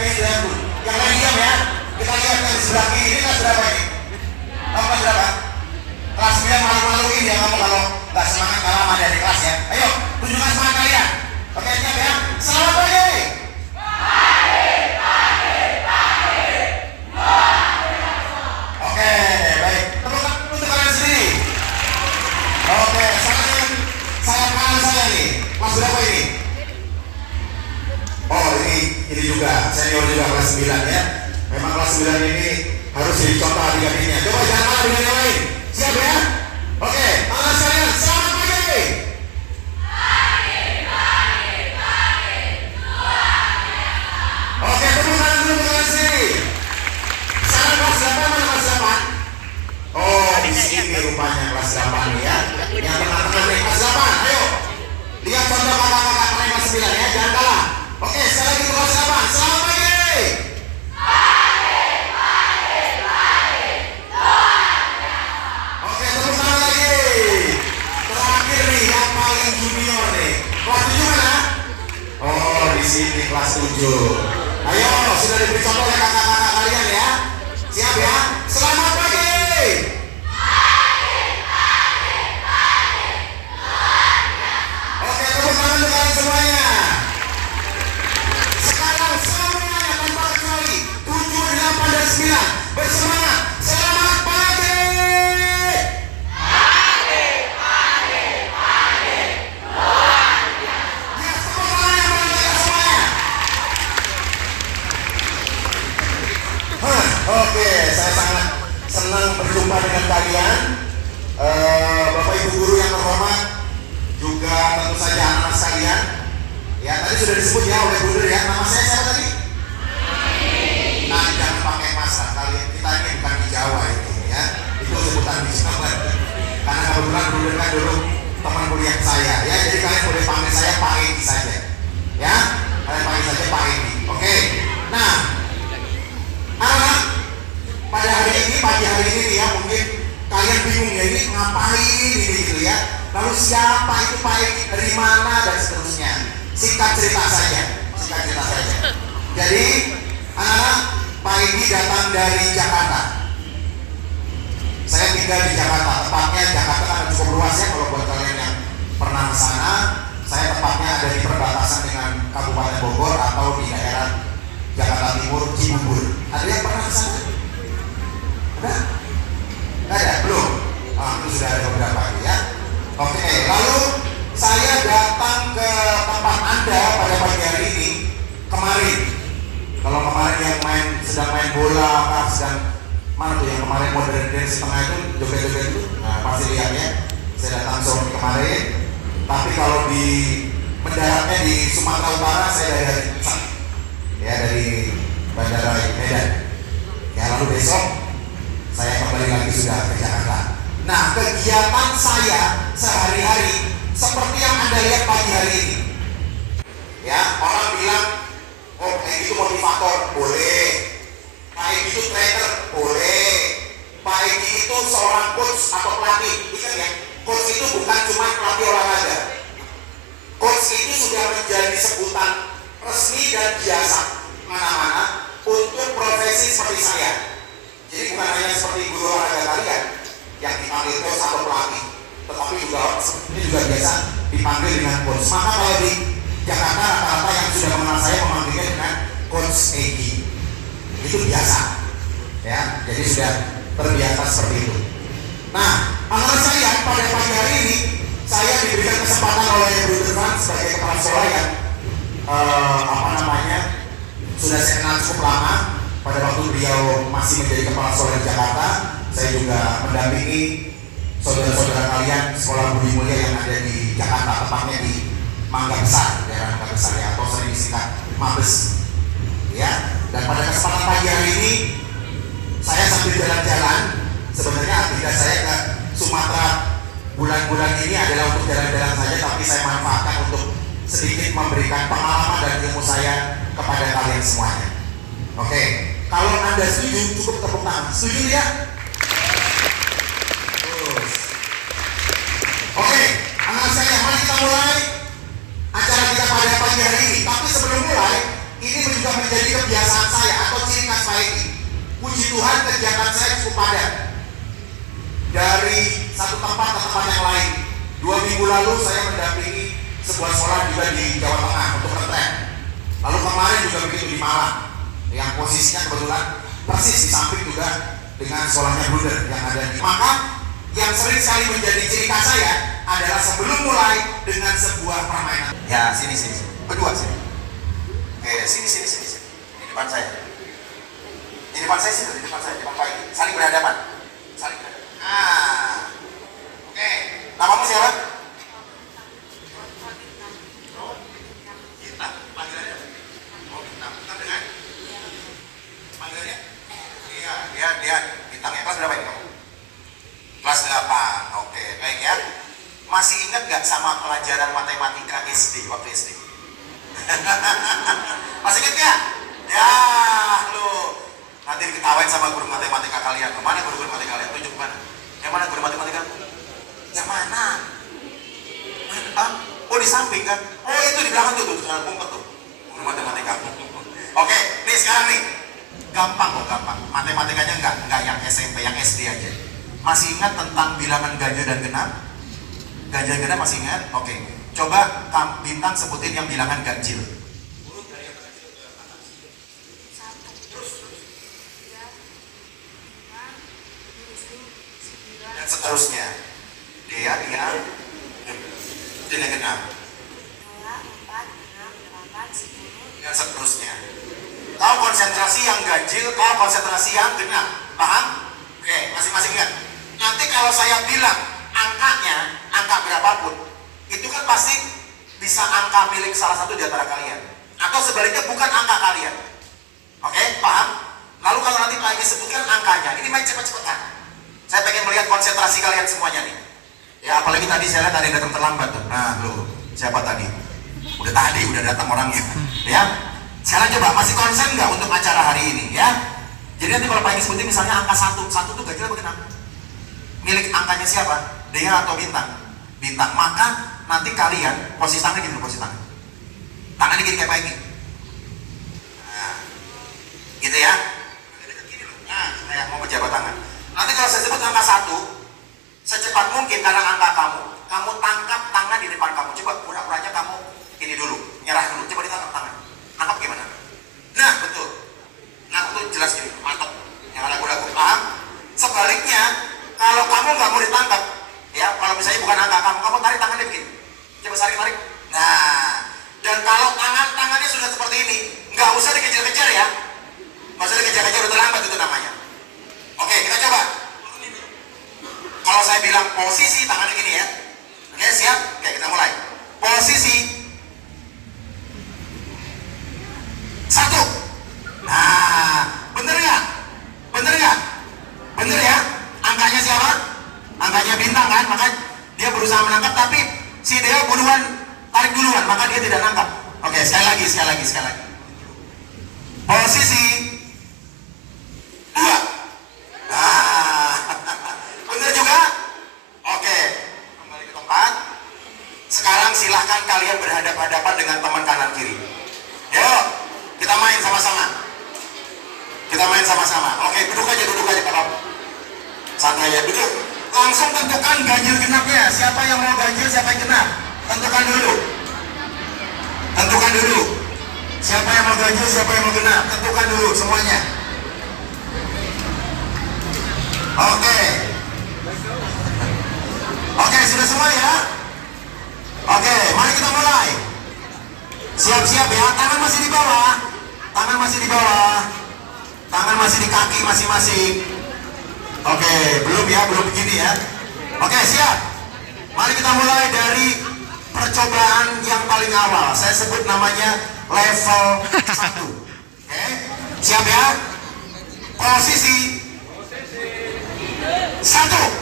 SMP sudah full. Yang lain diam ya. Kita lihat yang di sebelah kiri ini kelas berapa ini? Kamu kelas berapa? Kelas 9 malu-maluin ya kamu kalau nggak semangat kalah sama dari kelas ya. Ayo, tunjukkan semangat kalian. Oke, siap ya. Selamat pagi. Oke, baik. Tepuk tangan untuk kalian sendiri. Oke, sekarang saya kanan saya nih. Kelas berapa ini? Oh, ini juga senior juga kelas 9 ya. Memang kelas 9 ini harus jadi contoh adik-adiknya. Coba jangan kalah dengan yang lain. Siap ya? Oke, tangan sekalian. Selamat pagi. Oke, tepuk tangan dulu untuk kalian sendiri. Sekarang kelas 8 mana kelas 8? Oh, di sini rupanya kelas 8 nih ya. Yang tengah-tengah nih kelas 8. Ayo. Lihat contoh kakak-kakak kalian kelas 9 ya, jangan kalah. Oke, sekali lagi untuk kelas 8. Selamat pagi. Oke, tepuk tangan lagi. Terakhir nih yang paling junior nih. Kelas 7 mana? Oh, di sini kelas 7. Ayo, sudah diberi contoh oleh kakak-kakak kalian ya. Siap ya? Selamat pagi. Oke, tepuk tangan untuk kalian semuanya. Sekarang semuanya tanpa kecuali 7, 8, dan 9 bersemangat. Selamat pagi. Ya, tepuk tangan yang paling banyak semuanya. Oke, saya sangat senang berjumpa dengan kalian, Bapak Ibu guru yang terhormat, juga tentu saja anak-anak sekalian. Ya, tadi sudah disebut ya oleh Bunda ya. Nama saya siapa tadi? Nah, jangan pakai mas lah. Kalian kita ini bukan di Jawa itu ya. Itu sebutan di Jawa. Karena kebetulan Bunda kan dulu teman kuliah saya ya. Jadi kalian boleh panggil saya Pak Edi saja. Ya, kalian panggil saja Pak Edi. Oke. Nah, anak-anak, pada hari ini, pagi hari ini ya, mungkin kalian bingung ya, ini ngapain ini gitu ya. Lalu siapa itu Pak Edi, dari mana dan seterusnya. Singkat cerita saja. Jadi anak-anak, Pak Edi datang dari Jakarta. Saya tinggal di Jakarta, tepatnya Jakarta kan cukup luas ya kalau buat kalian yang pernah ke sana. Saya tepatnya ada di perbatasan dengan Kabupaten Bogor atau di daerah Jakarta Timur, Cibubur. Ada yang pernah ke sana? Ada? Nggak ada? Belum? Ah, itu sudah ada beberapa ya. Oke, lalu saya datang ke tempat Anda pada pagi hari ini kemarin. Kalau kemarin yang sedang main bola, sedang mana tuh yang kemarin modern dance tengah itu, joget-joget itu, nah pasti lihat ya. Saya datang sore kemarin. Tapi kalau di mendaratnya di Sumatera Utara, saya dari ya dari Bandara Medan. Ya, lalu besok saya kembali lagi sudah ke Jakarta. Nah, kegiatan saya sehari-hari seperti yang Anda lihat pagi hari ini. Ya, orang bilang, oh kayak gitu motivator, boleh. Pak Edi itu trainer, boleh. Pak Edi itu seorang coach atau pelatih. Ingat ya, coach itu bukan cuma pelatih olahraga. Coach itu sudah menjadi sebutan resmi dan biasa mana-mana untuk profesi seperti saya. Jadi bukan hanya seperti guru olahraga kalian yang dipanggil coach atau pelatih, tetapi juga ini juga biasa dipanggil dengan coach. Maka kalau di Jakarta rata-rata yang sudah mengenal saya memanggilnya dengan Coach Edi. Itu biasa, ya. Jadi sudah terbiasa seperti itu. Nah, anak saya pada pagi hari ini saya diberikan kesempatan oleh Bu Irfan sebagai kepala sekolah yang sudah saya kenal cukup lama. Pada waktu beliau masih menjadi kepala sekolah di Jakarta, saya juga mendampingi saudara-saudara kalian sekolah Budi Mulia yang ada di Jakarta, tepatnya di Mangga Besar, daerah Mangga Besar ya, atau sering disingkat Mabes. Ya, dan pada kesempatan pagi hari ini saya sambil jalan-jalan. Sebenarnya agenda saya ke Sumatera bulan-bulan ini adalah untuk jalan-jalan saja, tapi saya manfaatkan untuk sedikit memberikan pengalaman dan ilmu saya kepada kalian semuanya. Oke, kalau Anda setuju, cukup tepuk tangan. Setuju ya? Oke, anak saya, mari kita mulai acara kita pada pagi hari ini. Tapi sebelum mulai, ini juga menjadi kebiasaan ini. Puji Tuhan kegiatan saya cukup padat. Dari satu tempat ke tempat yang lain. 2 minggu lalu saya mendampingi sebuah sekolah juga di Jawa Tengah untuk retret. Lalu kemarin juga begitu di Malang, yang posisinya kebetulan persis di samping juga dengan sekolahnya Bruder yang ada di. Maka yang sering sekali menjadi ciri khas saya adalah sebelum mulai dengan sebuah permainan. Ya sini, berdua sini. Oke, sini. Di depan saya. Di depan saya, depan Pak ini. Saling berhadapan. Oke. Namamu siapa? Kita, panggilannya. Oh, Bintang. Bintang dengan? Panggilannya? Iya, dia Bintangnya. Kelas berapa ini kamu? Kelas 8. Oke, baik ya. Masih ingat gak sama pelajaran matematika SD waktu SD? Masih ingat gak? Ya, lu nanti diketawain sama guru matematika kalian. Mana guru matematika kalian? Tunjuk mana? Yang mana guru matematika? Yang mana? Oh, di samping kan? Oh, itu di belakang tuh jangan kumpet tuh. Guru matematika. Oke, nih sekarang nih. Gampang kok, gampang. Matematikanya enggak yang SMP, yang SD aja. Masih ingat tentang bilangan ganjil dan genap? Ganjil genap masih ingat? Oke. Coba Bintang sebutin yang bilangan ganjil. Dan seterusnya. Dia dengan genap. 2, 4, 6, 8, 10. Dan seterusnya. Kau konsentrasi yang ganjil, kau konsentrasi yang genap. Paham? Oke, masing-masing ingat. Nanti kalau saya bilang angkanya, angka berapapun, itu kan pasti bisa angka milik salah satu di antara kalian. Atau sebaliknya bukan angka kalian. Oke, paham? Lalu kalau nanti lagi sebutkan angkanya, ini main cepet-cepetan. Saya pengen melihat konsentrasi kalian semuanya nih. Ya, apalagi tadi saya lihat ada yang datang terlambat tuh. Nah, loh, siapa tadi? Udah datang orangnya. Ya, sekarang coba, masih konsen nggak untuk acara hari ini? Ya, jadi nanti kalau pagi sebutin misalnya angka 1 tuh ganjil apa genap? Milik angkanya siapa? Dia atau Bintang? Bintang. Maka nanti kalian posisi tangan gitu, posisi tangan. Tangannya gini kayak pagi. Nah, gitu ya. Nah, kayak mau pejabat tangan. Nanti kalau saya sebut angka 1, secepat mungkin karena angka kamu tangkap tangan di depan kamu. Coba pura-puranya kamu ini dulu, nyerah dulu. Coba ditangkap tangan. Nangkap gimana? Nah, betul. Nah, itu jelas gini, mantap. Yang ada ragu-ragu, paham? Sebaliknya, kalau kamu nggak mau ditangkap, ya, kalau misalnya bukan angka kamu tarik tangannya begini. Coba tarik. Nah, dan kalau tangannya sudah seperti ini, nggak usah dikejar-kejar ya. Nggak usah dikejar-kejar, udah terlambat itu namanya. Oke, kita coba. Kalau saya bilang posisi tangannya gini ya. Oke, siap? Oke, kita mulai. Posisi 1. Nah, bener nggak? Bener ya? Angkanya siapa? Angkanya Bintang kan? Maka dia berusaha menangkap, tapi si Deo tarik duluan, maka dia tidak nangkap. Oke, sekali lagi. Posisi 2. Nah, bener juga? Oke, kembali ke tempat. Sekarang silahkan kalian berhadapan-hadapan dengan teman kanan kiri. Yuk, kita main sama-sama. Oke, duduk aja Pak. Santai ya, duduk. Langsung tentukan ganjil genapnya. Siapa yang mau ganjil, siapa yang genap? Tentukan dulu. Siapa yang mau ganjil, siapa yang mau genap? Tentukan dulu semuanya. Oke, sudah semua ya? Oke, mari kita mulai. Siap-siap ya, tangan masih di bawah. Tangan masih di kaki masing-masing. Oke, belum begini ya. Oke, siap. Mari kita mulai dari percobaan yang paling awal. Saya sebut namanya level 1. Oke, siap ya? Posisi 1.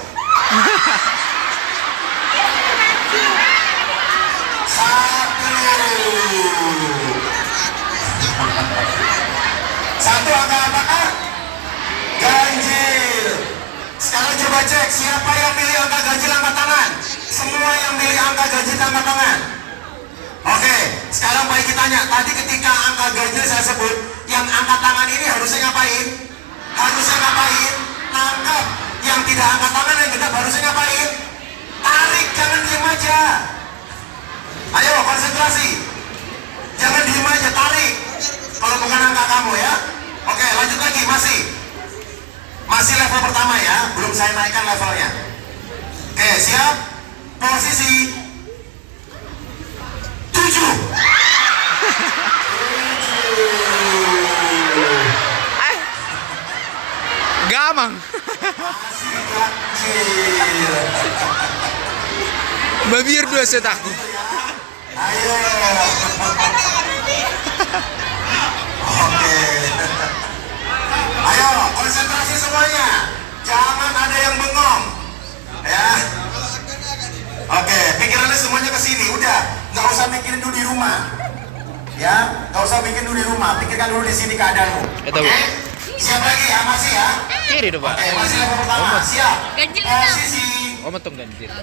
Satu angka apakah? Ganjil. Sekarang coba cek siapa yang pilih angka ganjil, angkat tangan. Semua yang pilih angka ganjil angkat tangan. Oke, sekarang baik kita tanya. Tadi ketika angka ganjil saya sebut, yang Yang angkat tangan ini harusnya ngapain? Harusnya ngapain? Nangkap. Yang tidak angkat tangan yang genap harusnya ngapain? Tarik, jangan diem aja. Ayo konsentrasi. Jangan diem aja, tarik. Kalau bukan angka kamu ya. Oke, lanjut lagi, masih level pertama ya, belum saya naikkan levelnya. Oke, siap? Posisi 7. Gamang. Masih kecil. Babir dua setaku. Ayo. Oke. Ayo, konsentrasi semuanya. Jangan ada yang bengong. Ya. Oke, pikirannya semuanya ke sini. Udah, nggak usah mikirin dulu di rumah. Ya, nggak usah bikin dulu di rumah. Pikirkan dulu di sini keadaanmu. Oke? Siap lagi ya, masih ya? Kiri tuh, Pak. Oke, masih level pertama. Siap. Ganjil Posisi Oh, metong ganjil. 21.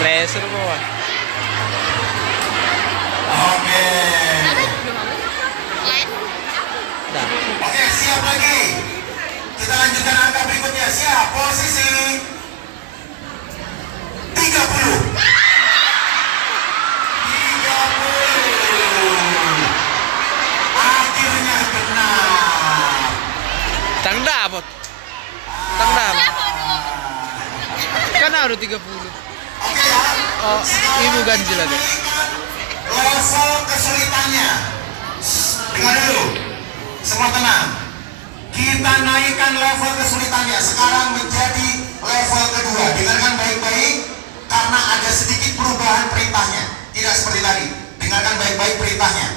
Racer bawah. Oke. Dah. Oke, siap lagi. Kita lanjutkan angka berikutnya. Siap. Posisi 30. 30. Akhirnya benar. Tang dapat. Tang dapat. Kan ada 30. Oke ya. Oh, ibu ganjil ada. Level kesulitannya. Dengar dulu. Semua tenang. Kita naikkan level kesulitannya. Sekarang menjadi level kedua. Dengarkan baik-baik. Karena ada sedikit perubahan perintahnya. Tidak seperti tadi. Dengarkan baik-baik perintahnya.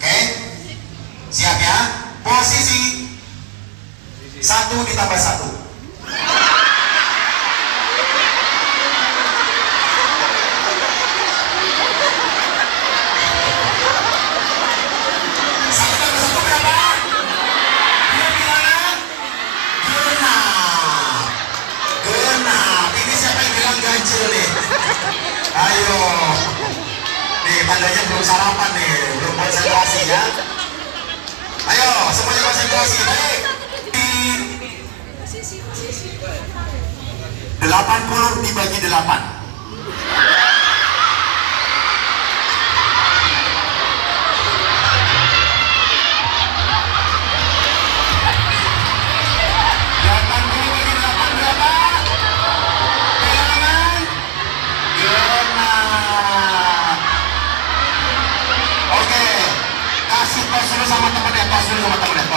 Oke? Siap ya? Posisi 1 ditambah 1. Ayo, nih tandanya belum sarapan nih, belum konsentrasi ya. Ayo, semuanya konsentrasi, baik. 80 dibagi 8.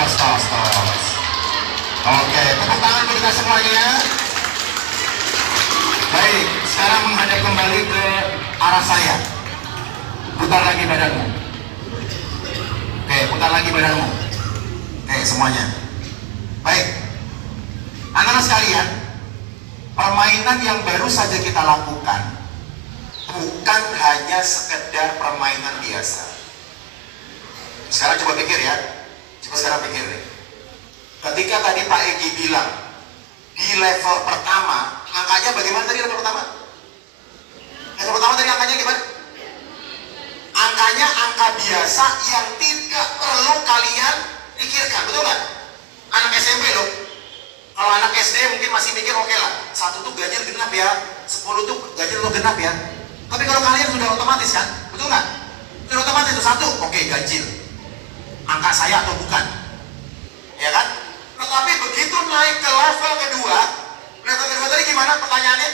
Tos. Oke, tepuk tangan untuk kita semuanya. Baik, sekarang menghadap kembali ke arah saya. Putar lagi badanmu. Oke, putar lagi badanmu. Oke, semuanya. Baik. Anak-anak sekalian, permainan yang baru saja kita lakukan bukan hanya sekedar permainan biasa. Sekarang coba pikir ya. Coba sekarang pikir deh. Ketika tadi Pak Egi bilang di level pertama, angkanya bagaimana tadi level pertama? Level pertama tadi angkanya gimana? Angkanya angka biasa yang tidak perlu kalian pikirkan, betul nggak? Anak SMP loh. Kalau anak SD mungkin masih mikir oke lah. 1 tuh ganjil genap ya, 10 tuh ganjil lo genap ya. Tapi kalau kalian sudah otomatis kan, betul nggak? Sudah otomatis itu 1, oke ganjil. Angka saya atau bukan, ya kan? Tetapi begitu naik ke level kedua tadi gimana pertanyaannya?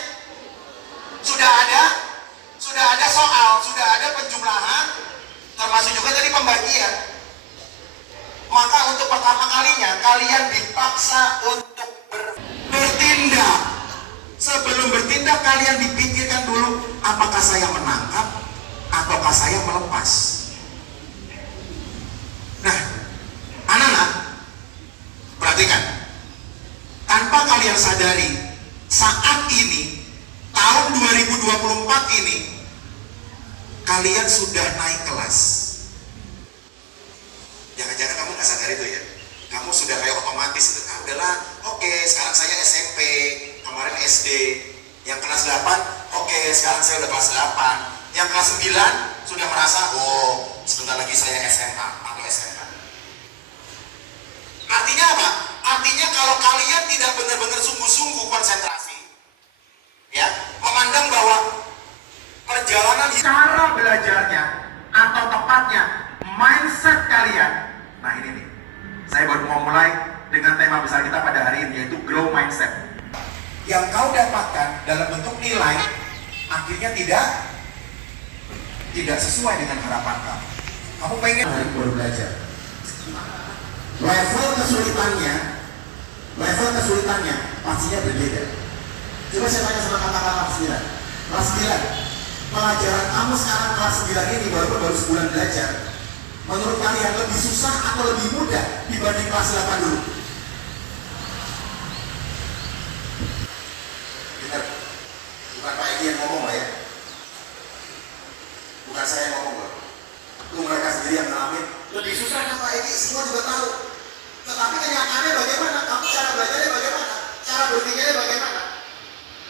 Sudah ada soal, sudah ada penjumlahan, termasuk juga tadi pembagian. Maka untuk pertama kalinya kalian dipaksa untuk bertindak. Sebelum bertindak kalian dipikirkan dulu, apakah saya menangkap ataukah saya melepas. Nah, anak-anak, perhatikan. Tanpa kalian sadari, saat ini, tahun 2024 ini, kalian sudah naik kelas. sadar itu ya. Kamu sudah kayak otomatis itu. Ah udahlah, oke, sekarang saya SMP, kemarin SD. Yang kelas 8, oke, sekarang saya udah kelas 8. Yang kelas 9 sudah merasa, oh, sebentar lagi saya SMA atau SMA. Artinya apa? Artinya kalau kalian tidak benar-benar sungguh-sungguh konsentrasi, ya, memandang bahwa perjalanan cara belajarnya atau tepatnya mindset kalian. Nah ini nih, saya baru mau mulai dengan tema besar kita pada hari ini, yaitu grow mindset. Yang kau dapatkan dalam bentuk nilai akhirnya tidak sesuai dengan harapan kamu. Kamu pengen baru belajar. Level kesulitannya pastinya berbeda. Coba saya tanya sama kakak-kakak kelas 9. Pelajaran kamu sekarang kelas 9 ini baru sebulan belajar. Menurut kalian lebih susah atau lebih mudah dibanding kelas 8 dulu? Benar. Bukan Pak Edi yang ngomong, Pak ya. Bukan saya yang ngomong, Pak. Itu mereka sendiri yang ngalamin. Lebih susah kan Pak Edi, semua juga tahu. Tetapi kenyataannya bagaimana? Kamu cara belajarnya bagaimana? Cara berpikirnya bagaimana?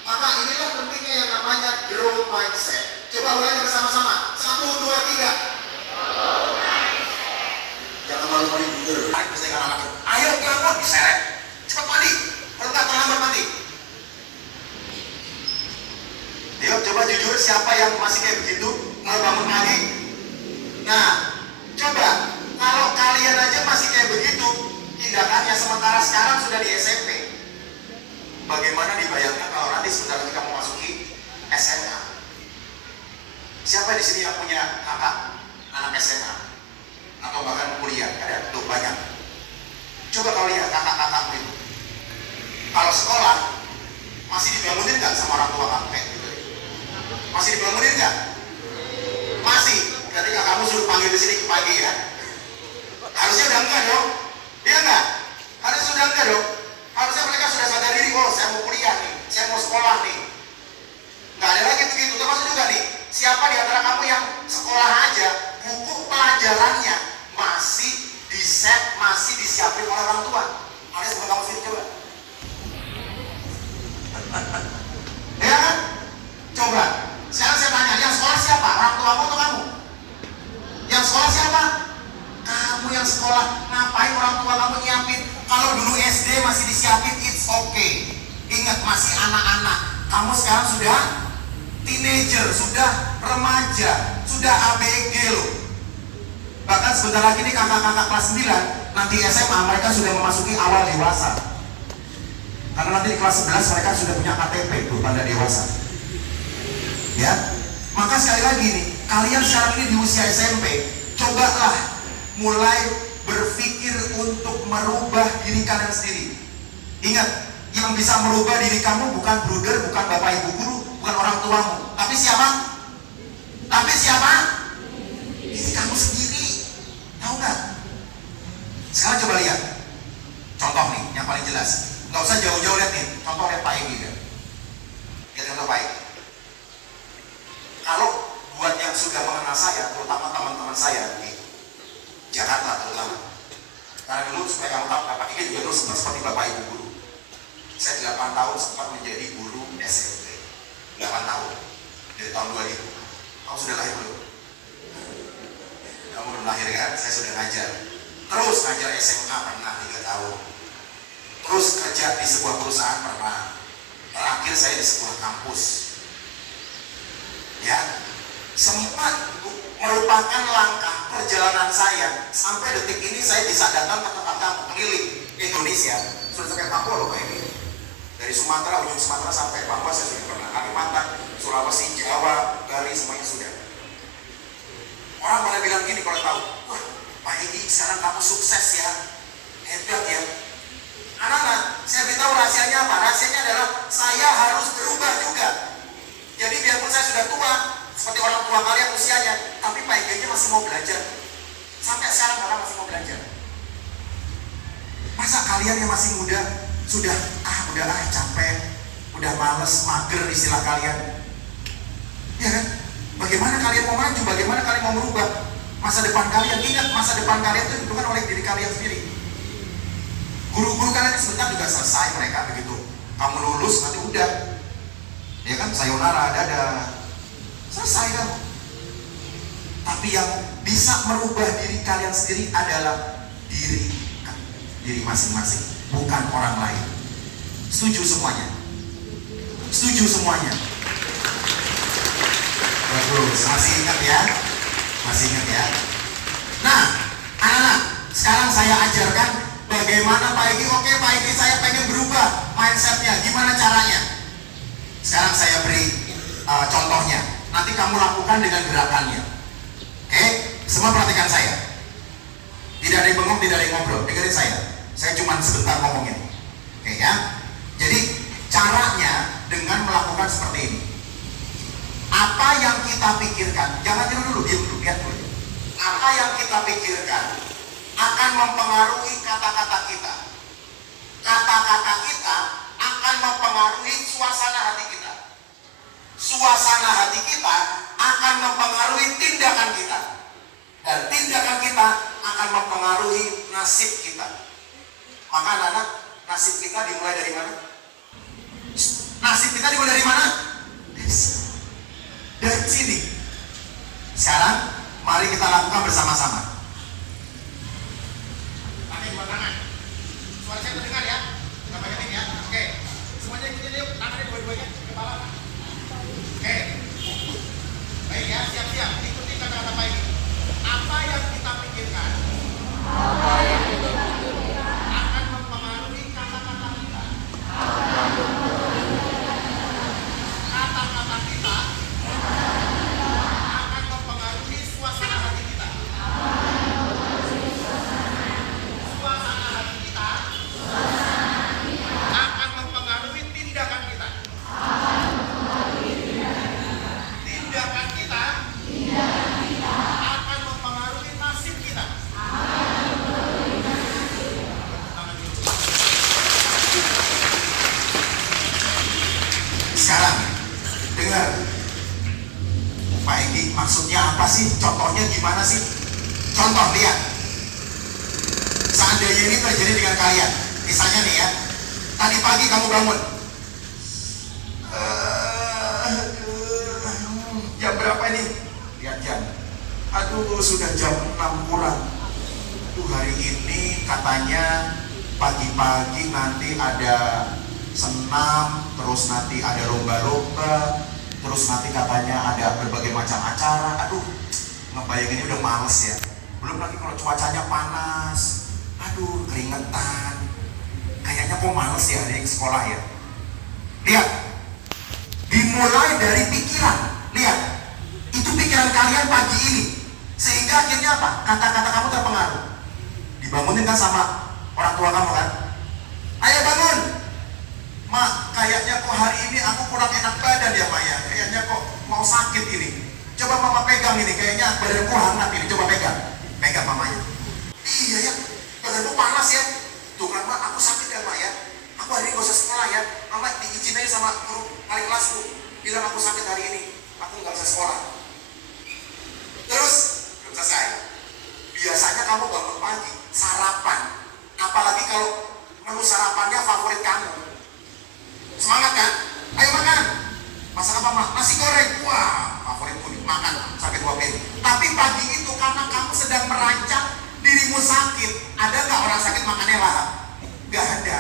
Maka inilah pentingnya yang namanya growth mindset. Coba ulangi bersama-sama. 1, 2, 3. Jangan malu-malu mundur. Tarik bersihkan anak. Ayo bangun, diseret. Cepat mandi. Kalau nggak terlambat mandi. Yuk coba jujur, siapa yang masih kayak begitu? Mau bangun pagi? Nah, coba. Kalau kalian aja masih kayak begitu, tindakannya sementara sekarang sudah di SMP. Bagaimana dibayangkan kalau nanti sebentar lagi kamu masuki SMA? Siapa di sini yang punya kakak anak SMA atau bahkan kuliah? Ada tuh banyak. Coba kau lihat kakak-kakakmu itu. Kalau sekolah masih dibangunin nggak sama orang tua kamu kayak gitu? Masih dibangunin nggak? Masih. Berarti kamu suruh panggil di sini pagi ya? Harusnya udah enggak dong? Iya enggak? Harusnya sudah enggak dong? Harusnya mereka sudah sadar diri, oh saya mau kuliah nih, saya mau sekolah nih. Nggak ada lagi begitu. Termasuk juga nih, siapa di antara kamu yang sekolah aja, buku pelajarannya masih di-set, masih disiapin oleh orang tua? Ada sebelum kamu sendiri coba. Ya kan? Coba. Sekarang saya tanya, yang sekolah siapa? Orang tuamu atau kamu? Yang sekolah siapa? Kamu yang sekolah. Ngapain orang tua kamu nyiapin? Kalau dulu SD masih disiapin, it's okay. Ingat, masih anak-anak. Kamu sekarang sudah teenager, sudah remaja, sudah ABG loh. Bahkan sebentar lagi nih kakak-kakak kelas 9, nanti SMA mereka sudah memasuki awal dewasa. Karena nanti di kelas 11 mereka sudah punya KTP tuh, tanda dewasa. Ya, maka sekali lagi nih, kalian sekarang ini di usia SMP, cobalah mulai berpikir untuk merubah diri kalian sendiri. Ingat, yang bisa merubah diri kamu bukan bruder, bukan bapak ibu guru, bukan orang tuamu. Tapi siapa? Tapi siapa? Diri kamu sendiri. Tahu nggak? Sekarang coba lihat. Contoh nih, yang paling jelas. Nggak usah jauh-jauh lihat nih. Contoh lihat Pak Egi kan. Lihat contoh Pak Egi. Kalau buat yang sudah mengenal saya, terutama teman-teman saya di Jakarta terutama. Karena dulu supaya kamu tahu, Pak Egi juga dulu sempat seperti bapak ibu guru. Saya 8 tahun sempat menjadi guru SMP. 8 tahun. Dari tahun 2000. Kamu sudah lahir belum? Kamu belum lahir kan? Saya sudah ngajar. Terus ngajar SMA pernah 3 tahun. Terus kerja di sebuah perusahaan pernah. Terakhir saya di sebuah kampus. Ya, sempat merupakan langkah perjalanan saya sampai detik ini saya bisa datang ke tempat kamu keliling Indonesia. Sudah sampai Papua loh Pak ini. Dari Sumatera, ujung Sumatera sampai Papua saya sudah pernah. Kalimantan, Sulawesi, Jawa, Bali, semuanya sudah. Orang pada bilang gini kalau tahu, wah Pak Edi sekarang kamu sukses ya, hebat ya. Anak-anak, saya beritahu rahasianya apa? Rahasianya adalah saya harus berubah juga. Jadi biarpun saya sudah tua, seperti orang tua kalian usianya, tapi Pak Edi masih mau belajar. Sampai sekarang orang masih mau belajar. Masa kalian yang masih muda sudah capek, udah males, mager istilah kalian, ya kan? Bagaimana kalian mau maju? Bagaimana kalian mau merubah? masa depan kalian. Ingat, masa depan kalian itu ditentukan oleh diri kalian sendiri. Guru-guru kalian sebentar juga selesai mereka begitu. Kamu lulus nanti udah, ya kan, sayonara, dadah, selesai kan. Tapi yang bisa merubah diri kalian sendiri adalah diri masing-masing, bukan orang lain. Setuju semuanya? Setuju semuanya? Bagus, masih ingat ya? Masih ingat ya? Nah, anak-anak, sekarang saya ajarkan bagaimana Pak Egi. Oke Pak Egi, saya pengen berubah mindsetnya. Gimana caranya? Sekarang saya beri contohnya. Nanti kamu lakukan dengan gerakannya. Oke? Semua perhatikan saya. Tidak ada yang bengong, tidak ada yang ngobrol. Dengerin saya. Saya cuma sebentar ngomongin. Oke ya? Jadi caranya dengan melakukan seperti ini. Apa yang kita pikirkan, jangan tidur dulu, diam dulu, lihat dulu. Apa yang kita pikirkan akan mempengaruhi kata-kata kita. Kata-kata kita akan mempengaruhi suasana hati kita. Suasana hati kita akan mempengaruhi tindakan kita. Dan tindakan kita akan mempengaruhi nasib kita. Maka anak-anak, nasib kita dimulai dari mana? Nasib kita dimulai dari mana? Dari sini. Sekarang mari kita lakukan bersama-sama. Pakai dua tangan. Suara saya terdengar ya? Kita banyakin ya. Oke. Semuanya ikutin yuk. Tangannya dua-duanya ke kepala. Oke. Baik ya, siap-siap. Ikuti kata-kata Pak ini. Apa yang kita pikirkan akan mempengaruhi kata-kata kita. Kata-kata kita akan mempengaruhi suasana hati kita. Suasana hati kita akan mempengaruhi tindakan kita. Tindakan kita akan mempengaruhi nasib kita. Sekarang dengar, Pak Egi, maksudnya apa sih? Contohnya gimana sih? Contoh, lihat. Seandainya ini terjadi dengan kalian, misalnya nih ya, tadi pagi kamu bangun, jam berapa ini? Lihat jam. Aduh, sudah jam 6 kurang. Aduh, hari ini katanya pagi-pagi nanti ada senam, terus nanti ada lomba-lomba, terus nanti katanya ada berbagai macam acara. Aduh, ngebayanginnya udah males ya. Belum lagi kalau cuacanya panas, aduh, keringetan. Kayaknya kok males ya hari ini sekolah ya. Lihat, dimulai dari pikiran. Lihat, itu pikiran kalian pagi ini, sehingga akhirnya apa? Kata-kata kamu terpengaruh. Dibangunin kan sama orang tua kamu kan? Ayo bangun, Mak, kayaknya kok hari ini aku kurang enak badan ya Mak ya. Kayaknya kok mau sakit ini. Coba Mama pegang ini, kayaknya badanku hangat ini. Coba pegang, pegang mamanya. Iya ya, badanku panas ya. Tuh kan Mak, aku sakit ya Mak ya. Aku hari ini gak usah sekolah ya. Mama diizin aja sama guru wali kelasku, bilang aku sakit hari ini, aku gak bisa sekolah. Terus, belum selesai. Biasanya kamu bangun pagi, sarapan. Apalagi kalau menu sarapannya favorit kamu. Semangat kan? Ayo makan. Masak apa Mak? Nasi goreng. Wah, favoritku nih. Makan sampai 2 piring. Tapi pagi itu karena kamu sedang merancang dirimu sakit. Ada nggak orang sakit makannya lahap? Gak ada.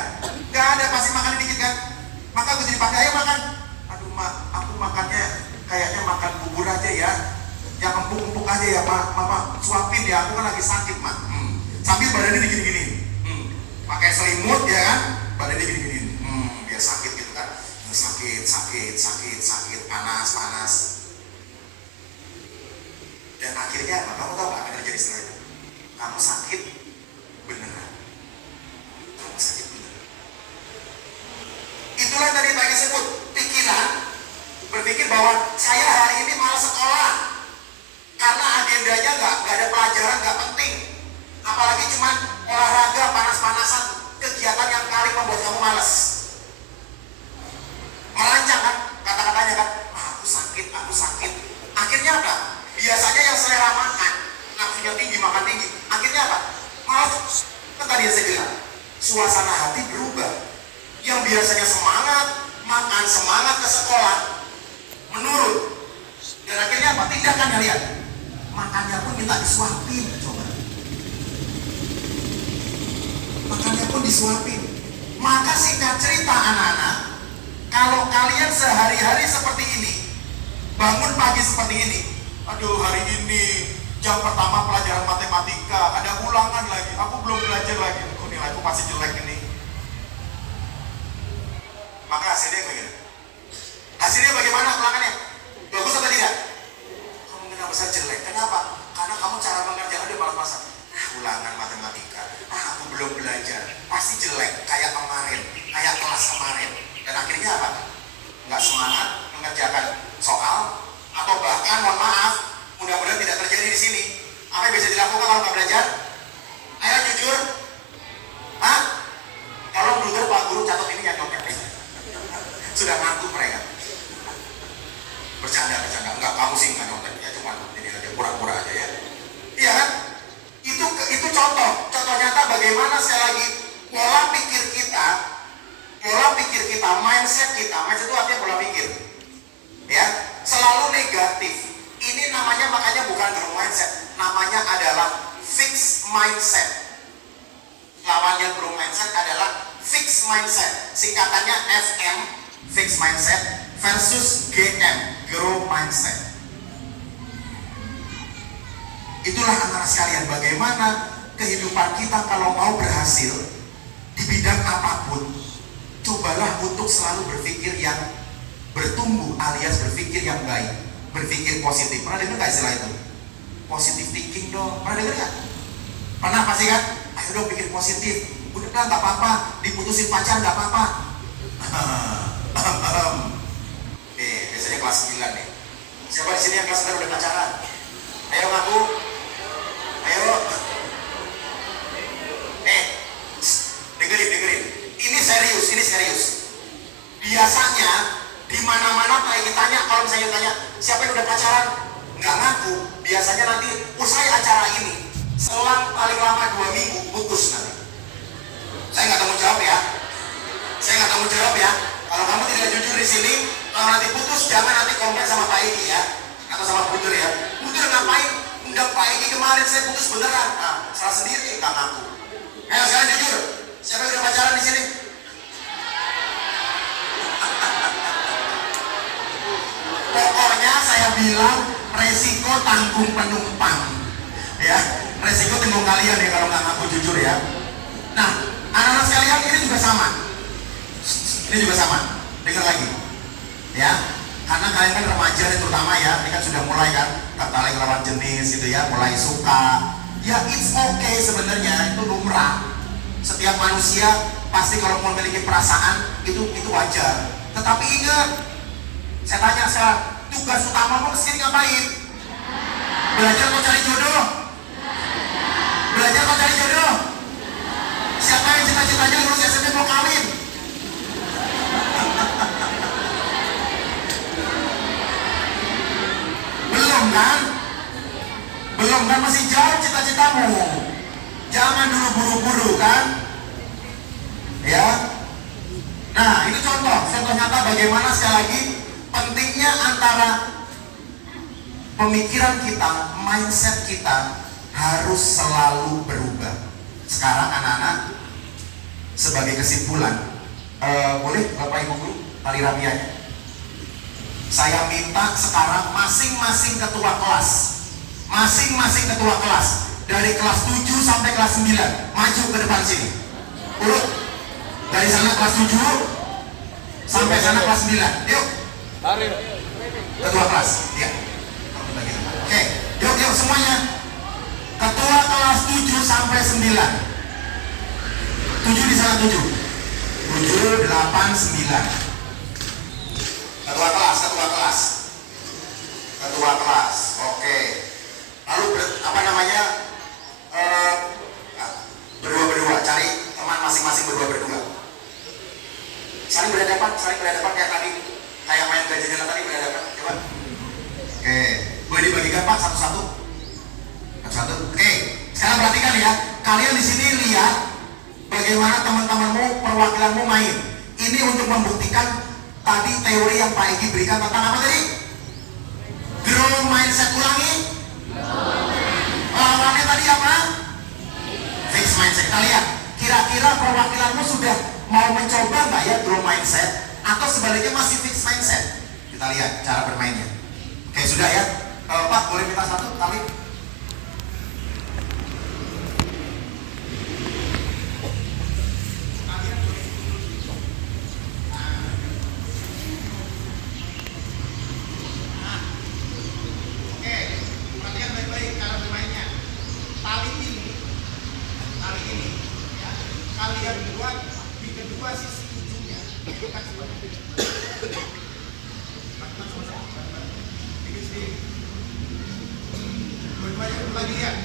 Gak ada, pasti makan dikit kan? Maka gue jadi pakai, ayo makan. Aduh Mak, aku makannya kayaknya makan bubur aja ya. Yang empuk-empuk aja ya Mak. Mama suapin ya, aku kan lagi sakit Mak. Sambil badannya digini-gini. Pakai selimut ya kan? Badannya digini-gini. Biar sakit gitu kan. Sakit, panas. Dan akhirnya apa? Kamu tahu apa yang terjadi setelah itu? Kamu sakit beneran. Kamu sakit beneran. Itulah tadi Pak Egi sebut, pikiran berpikir bahwa saya hari ini malas sekolah karena agendanya nggak ada pelajaran, nggak penting. Apalagi cuma olahraga panas-panasan, kegiatan yang kali membuat kamu malas. Merancang kan kata-katanya kan, aku sakit. Akhirnya apa? Biasanya yang selera makan, kan tadi yang saya bilang, suasana hati berubah. Yang biasanya semangat, makan semangat ke sekolah, menurun. Dan akhirnya apa? Tindakannya lihat. Makannya pun minta disuapin, coba. Makannya pun disuapin. Maka singkat cerita anak-anak, kalau kalian sehari-hari seperti ini, bangun pagi seperti ini, aduh hari ini jam pertama pelajaran matematika, ada ulangan lagi, aku belum belajar lagi, aku nilaiku pasti jelek ini. Maka hasilnya bagaimana? Hasilnya bagaimana ulangannya? Bagus atau tidak? Kemungkinan besar jelek. Kenapa? Karena kamu cara mengerjakan dia malas-malasan. Ulangan matematika, aku belum belajar, pasti jelek, kayak kemarin, kayak kelas kemarin. Dan akhirnya apa? Nggak semangat mengerjakan soal, atau bahkan mohon maaf, mudah-mudahan tidak terjadi di sini. Apa yang bisa dilakukan kalau nggak belajar? Ayo jujur. Hah? Tolong dulu Pak Guru catat ini yang nyontek. Sudah ngantuk mereka. Bercanda. Enggak, kamu sih nggak nyontek. Ya cuma ini aja, pura-pura aja ya. Iya kan? Itu contoh nyata bagaimana sekali lagi pola pikir kita, mindset itu artinya pola pikir. Ya, selalu negatif. Ini namanya makanya bukan growth mindset, namanya adalah fixed mindset. Lawannya growth mindset adalah fixed mindset. Singkatannya FM, fixed mindset, versus GM, growth mindset. Itulah anak sekalian bagaimana kehidupan kita kalau mau berhasil di bidang apapun. Cobalah untuk selalu berpikir yang bertumbuh alias berpikir yang baik, berpikir positif. Pernah dengar gak istilah itu? Positive thinking dong. Pernah dengar gak? Pernah pasti kan? Ayo dong pikir positif. Udah kan gak apa-apa, diputusin pacar gak apa-apa. Biasanya kelas 9 nih. Siapa di sini yang kelas 9 udah pacaran? Ayo ngaku. Ayo. Dengerin. Ini serius. Biasanya di mana-mana kayak ditanya, kalau misalnya tanya siapa yang udah pacaran, nggak ngaku. Biasanya nanti usai acara ini, selang paling lama 2 minggu putus nanti. Saya nggak tanggung jawab ya. Kalau kamu tidak jujur di sini, kalau nanti putus jangan nanti komplain sama Pak Egi ya, atau sama Putur ya. Putur ngapain? Undang Pak Egi kemarin saya putus beneran. Nah, salah sendiri nggak ngaku. Ayo sekarang jujur. Siapa yang udah pacaran di sini? Pokoknya saya bilang resiko tanggung penumpang. Ya, resiko tanggung kalian ya kalau nggak ngaku jujur ya. Nah, anak-anak sekalian ini juga sama. Dengar lagi. Ya, karena kalian kan remaja nih terutama ya, ini kan sudah mulai kan tertarik lawan jenis gitu ya, mulai suka. Ya, it's okay sebenarnya, itu lumrah. Setiap manusia pasti kalau memiliki perasaan itu wajar. Tetapi ingat, saya tanya sekarang, tugas utamamu kesini ngapain? Belajar mau cari jodoh? Siapa yang cita-citanya lulus SMP mau kawin? Belum kan? Masih jauh cita-citamu. Jangan dulu buru-buru kan? Ya. Nah, ini contoh nyata bagaimana sekali lagi pentingnya antara pemikiran kita, mindset kita harus selalu berubah. Sekarang anak-anak, sebagai kesimpulan, boleh Bapak Ibu Guru tali rapianya? Saya minta sekarang masing-masing ketua kelas dari kelas 7 sampai kelas 9 maju ke depan sini. Urut dari sana kelas 7 sampai sana kelas 9. Yuk. Ketua kelas. Ya. Oke, yuk semuanya. Ketua kelas 7 sampai 9. 7 di sana 7. 7, 8, 9. Ketua kelas. Oke. Lalu berdua, cari teman masing-masing berdua. Saling berhadapan kayak tadi, kayak main gajah tadi berhadapan. Coba. Oke. Boleh dibagikan Pak satu-satu. Oke. Sekarang perhatikan ya. Kalian kalian di sini lihat bagaimana teman-temanmu, perwakilanmu main. Ini untuk membuktikan tadi teori yang Pak Egi berikan tentang apa tadi? Growth mindset. Ulangi. Lawannya tadi apa? Fixed mindset. Kita lihat, kira-kira perwakilanmu sudah mau mencoba nggak ya growth mindset? Atau sebaliknya masih fixed mindset? Kita lihat cara bermainnya. Oke, sudah ya. Pak, boleh minta satu tali? Kalian buat di kedua sisi ujungnya. Lagi lihat.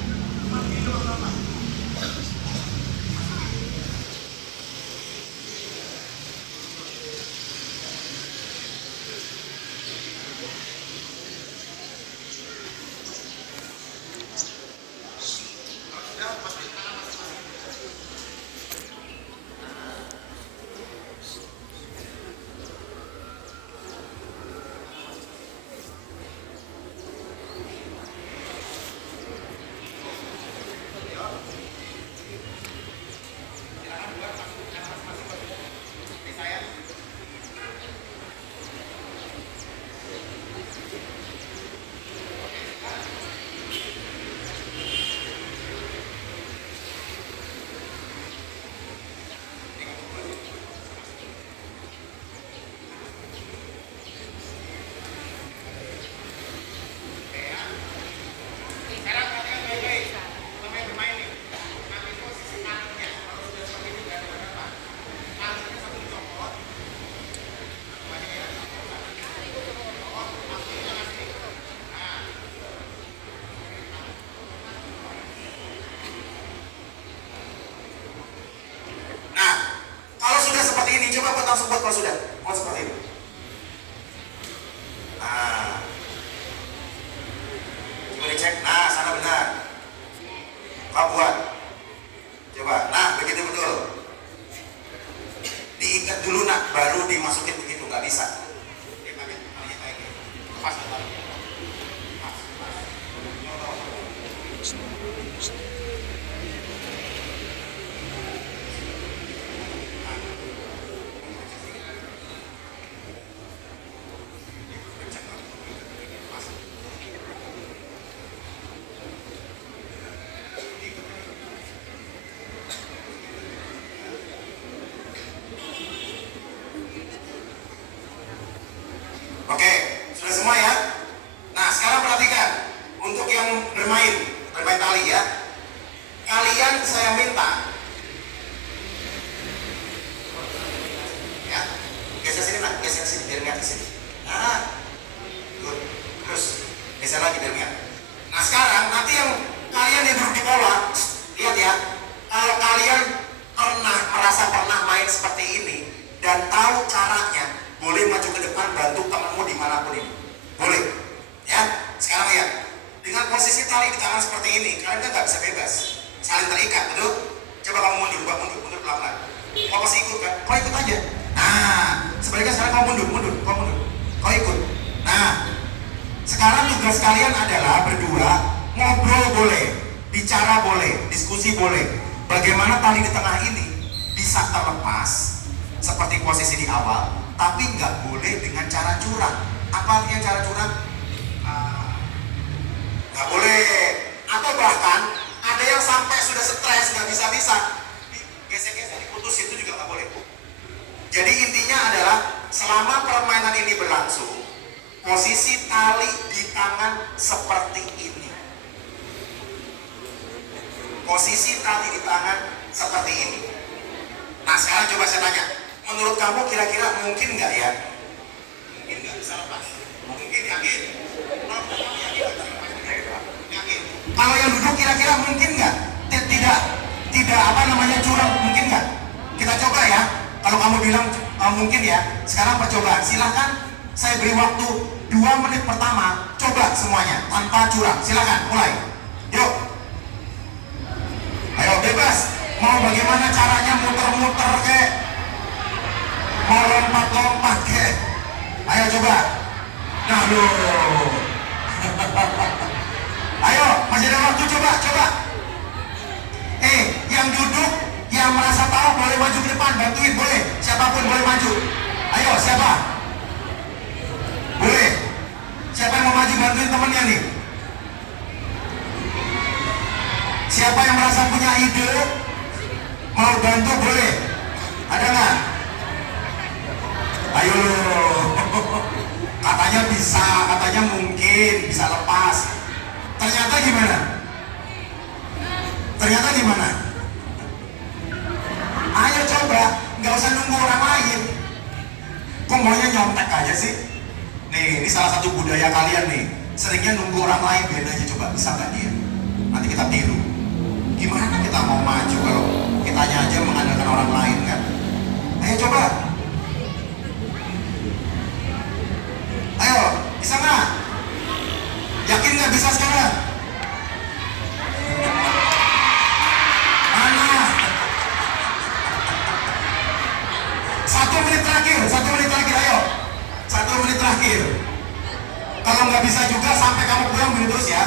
Coba buat langsung buat kalau sudah mau seperti ini. Nah, coba dicek. Nah, sana benar. Kau buat. Coba. Nah, begitu betul. Diikat dulu nak, baru dimasukin begitu. Nggak bisa. Lepas. Oke, sudah semua ya? Nah, sekarang perhatikan. Untuk yang bermain tali ya. Kalian saya minta ya, geser sini nak, geser sini biar nggak ke sini. Nah, good. Terus geser lagi biar nggak. Nah, sekarang nanti yang kalian yang duduk di bawah, lihat ya. Kalau kalian pernah main seperti ini dan tahu caranya, boleh maju ke depan bantu temanmu dimanapun ini. Boleh. Ya, sekarang lihat. Dengan posisi tali di tangan seperti ini, kalian kan nggak bisa bebas. Saling terikat, betul? Coba kamu mundur pelan-pelan. Kau pasti ikut kan? Kau ikut aja. Nah, sebaliknya sekarang kau mundur. Kau ikut. Nah, sekarang tugas kalian adalah berdua, ngobrol boleh, bicara boleh, diskusi boleh. Bagaimana tali di tengah ini bisa terlepas seperti posisi di awal, tapi nggak boleh dengan cara curang. Apa artinya cara curang? Nggak boleh. Atau bahkan ada yang sampai sudah stres nggak bisa gesek-gesek diputus, itu juga nggak boleh. Jadi intinya adalah selama permainan ini berlangsung, posisi tali di tangan seperti ini. Posisi tali di tangan seperti ini. Nah, sekarang coba saya tanya, menurut kamu kira-kira mungkin nggak ya? Mungkin nggak bisa lepas? Mungkin, yakin? Yakin? Kalau yang duduk kira-kira mungkin nggak? Tidak curang, mungkin nggak? Kita coba ya. Kalau kamu bilang mungkin ya, sekarang percobaan. Silahkan saya beri waktu 2 menit pertama. Coba semuanya tanpa curang. Silahkan mulai. Yuk. Ayo bebas. Mau bagaimana caranya, muter-muter kek, mau lompat-lompat kek. Ayo coba. Nah lo. Ayo, masih ada waktu, coba. Yang duduk, yang merasa tahu boleh maju ke depan, bantuin boleh. Siapapun boleh maju. Ayo, siapa? Boleh. Siapa yang mau maju bantuin temennya nih? Siapa yang merasa punya ide, mau bantu boleh. Ada nggak? Ayo. Katanya bisa, katanya mungkin bisa lepas. Ternyata gimana? Ayo coba, nggak usah nunggu orang lain. Kok maunya nyontek aja sih? Nih, ini salah satu budaya kalian nih. Seringnya nunggu orang lain, bedanya coba bisa nggak dia? Nanti kita tiru. Gimana kita mau maju kalau kitanya aja mengandalkan orang lain kan? Ayo coba. Ayo, bisa nggak? Yakin nggak bisa sekarang? Mana? 1 menit terakhir, ayo. 1 menit terakhir. Kalau nggak bisa juga sampai kamu pulang begini terus ya.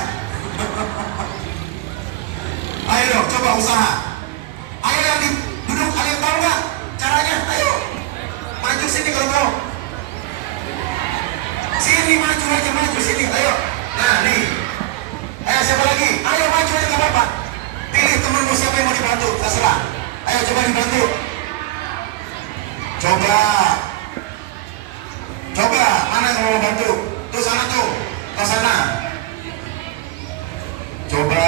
Ayo dong, coba usaha. Ayo yang duduk, ada yang tahu nggak caranya? Ayo, maju sini kalau mau. Sini maju aja, maju sini, ayo. Nah nih, ayo siapa lagi? Ayo maju aja nggak apa-apa. Pilih temenmu siapa yang mau dibantu, terserah. Ayo coba dibantu. Coba, mana yang mau bantu? Tuh sana tuh, ke sana. Coba,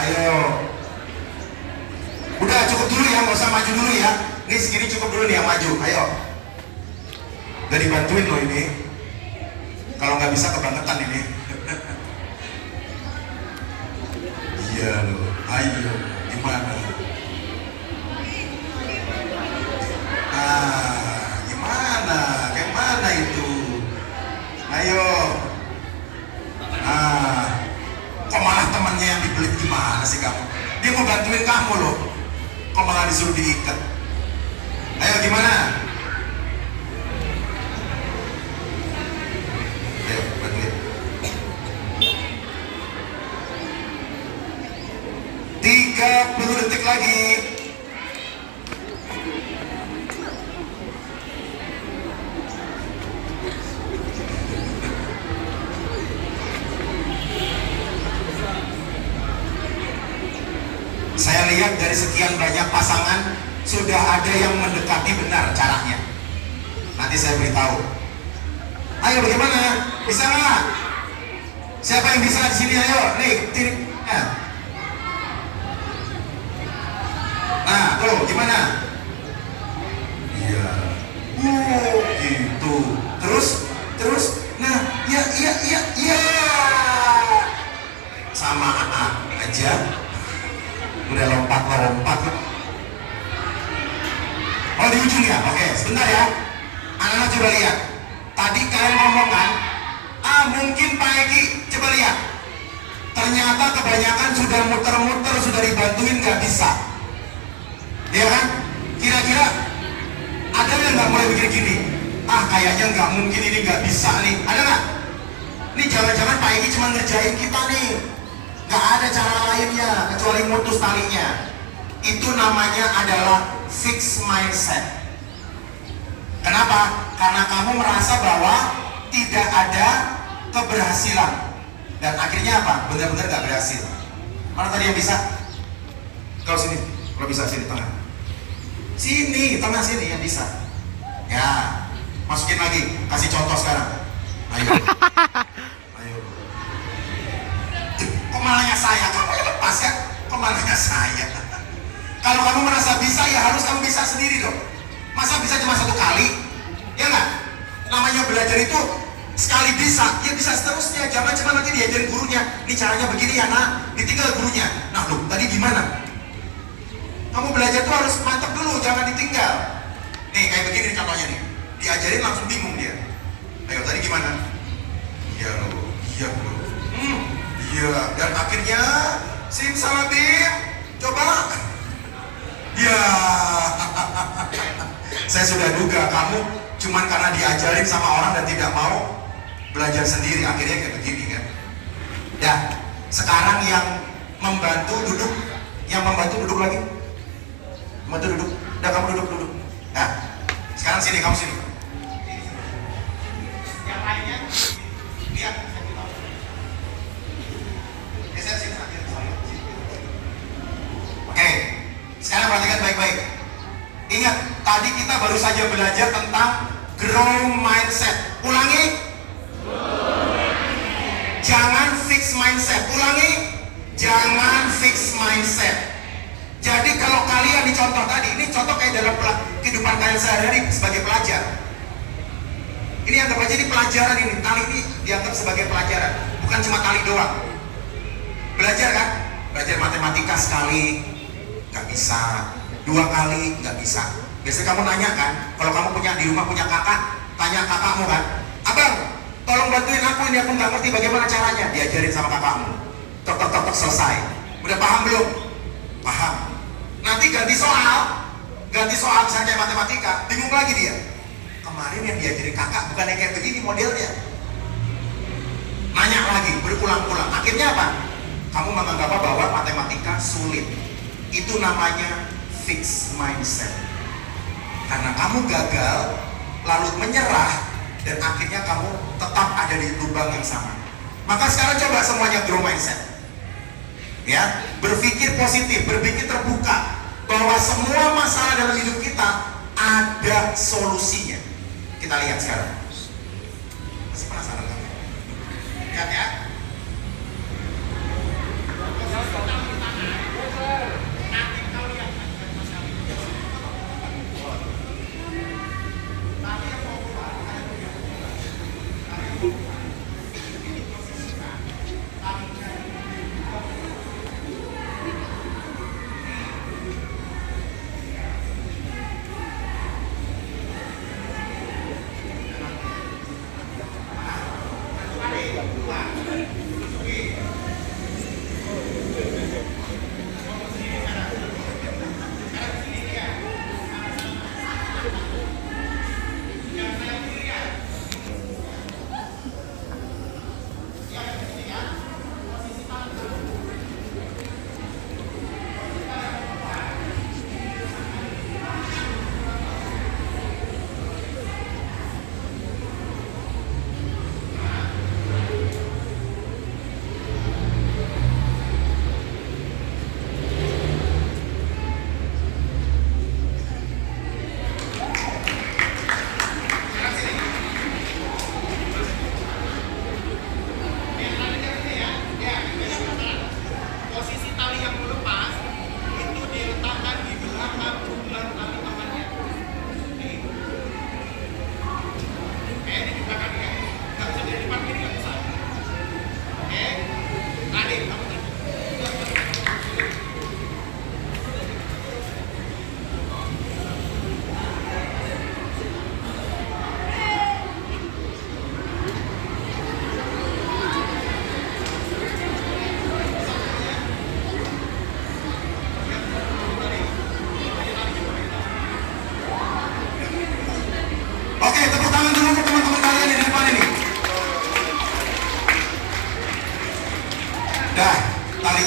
ayo. Udah cukup dulu ya, nggak usah maju dulu ya. Ini segini cukup dulu nih yang maju, ayo. Udah dibantuin loh ini. Kalau nggak bisa kebangetan ini. Iya loh, ayo, gimana? Gimana itu? Ayo. Kok malah temannya yang dibelit gimana sih kamu? Dia mau bantuin kamu loh. Kok malah disuruh diikat? Ayo gimana? Ayo bantuin. 30 detik lagi. Saya lihat dari sekian banyak pasangan sudah ada yang mendekati benar caranya. Nanti saya beritahu. Ayo bagaimana? Bisa nggak? Siapa yang bisa di sini? Ayo, nih, tiriknya. Nah, tuh gimana? Iya. Gitu. Terus. Nah, iya. Sama aja. Udah lompat. Oh di ujung ya? Oke, sebentar ya. Anak-anak coba lihat. Tadi kalian ngomong kan, mungkin Pak Eki, coba lihat. Ternyata kebanyakan sudah muter-muter, sudah dibantuin nggak bisa. Ya kan? Kira-kira ada yang nggak mulai mikir gini? Kayaknya nggak mungkin ini nggak bisa nih. Ada nggak? Ini jangan-jangan Pak Eki cuma ngerjain kita nih. Gak ada cara lainnya kecuali mutus talinya. Itu namanya adalah fixed mindset. Kenapa? Karena kamu merasa bahwa tidak ada keberhasilan. Dan akhirnya apa? Benar-benar gak berhasil. Mana tadi yang bisa? Kau sini. Kalau bisa sini tengah. Sini, tengah sini yang bisa. Ya, masukin lagi. Kasih contoh sekarang. Ayo. Kok malahnya saya? Kamu lepas ya? Kok malahnya saya? Kalau kamu merasa bisa, ya harus kamu bisa sendiri dong. Masa bisa cuma 1 kali? Ya nggak? Namanya belajar itu sekali bisa, ya bisa seterusnya. Jangan cuma nanti diajarin gurunya. Ini caranya begini ya nak, ditinggal gurunya. Nah loh, tadi gimana? Kamu belajar tuh harus mantap dulu, jangan ditinggal. Nih kayak begini contohnya nih. Diajarin langsung bingung dia. Ayo tadi gimana? Iya loh. Iya, dan akhirnya simsalabim, coba Ya, saya sudah duga kamu cuman karena diajarin sama orang dan tidak mau belajar sendiri, akhirnya kayak begini kan. Ya, sekarang yang membantu duduk, lagi. Membantu duduk, udah kamu duduk. Nah, sekarang sini, kamu sini. Yang lainnya, lihat. Geser sini. Oke, sekarang perhatikan baik-baik. Ingat, tadi kita baru saja belajar tentang growth mindset. Ulangi. Jangan fix mindset. Ulangi. Jangan fix mindset. Jadi kalau kalian dicontoh tadi, ini contoh kayak dalam kehidupan kalian sehari-hari sebagai pelajar. Ini anggap aja ini pelajaran ini. Tali ini dianggap sebagai pelajaran. Bukan cuma tali doang. Belajar kan? Belajar matematika sekali nggak bisa, 2 kali nggak bisa. Biasanya kamu nanya kan, kalau kamu di rumah punya kakak, tanya kakakmu kan, abang, tolong bantuin aku ini, aku nggak ngerti bagaimana caranya. Diajarin sama kakakmu, tok selesai. Udah paham belum? Paham. Nanti ganti soal misalnya kayak matematika, bingung lagi dia. Kemarin yang diajarin kakak bukan yang kayak begini modelnya. Nanya lagi, berulang-ulang. Akhirnya apa? Kamu menganggap bahwa matematika sulit. Itu namanya fixed mindset. Karena kamu gagal, lalu menyerah, dan akhirnya kamu tetap ada di lubang yang sama. Maka sekarang coba semuanya grow mindset. Ya, berpikir positif, berpikir terbuka, bahwa semua masalah dalam hidup kita ada solusinya. Kita lihat sekarang. Masih penasaran kan? Lihat ya.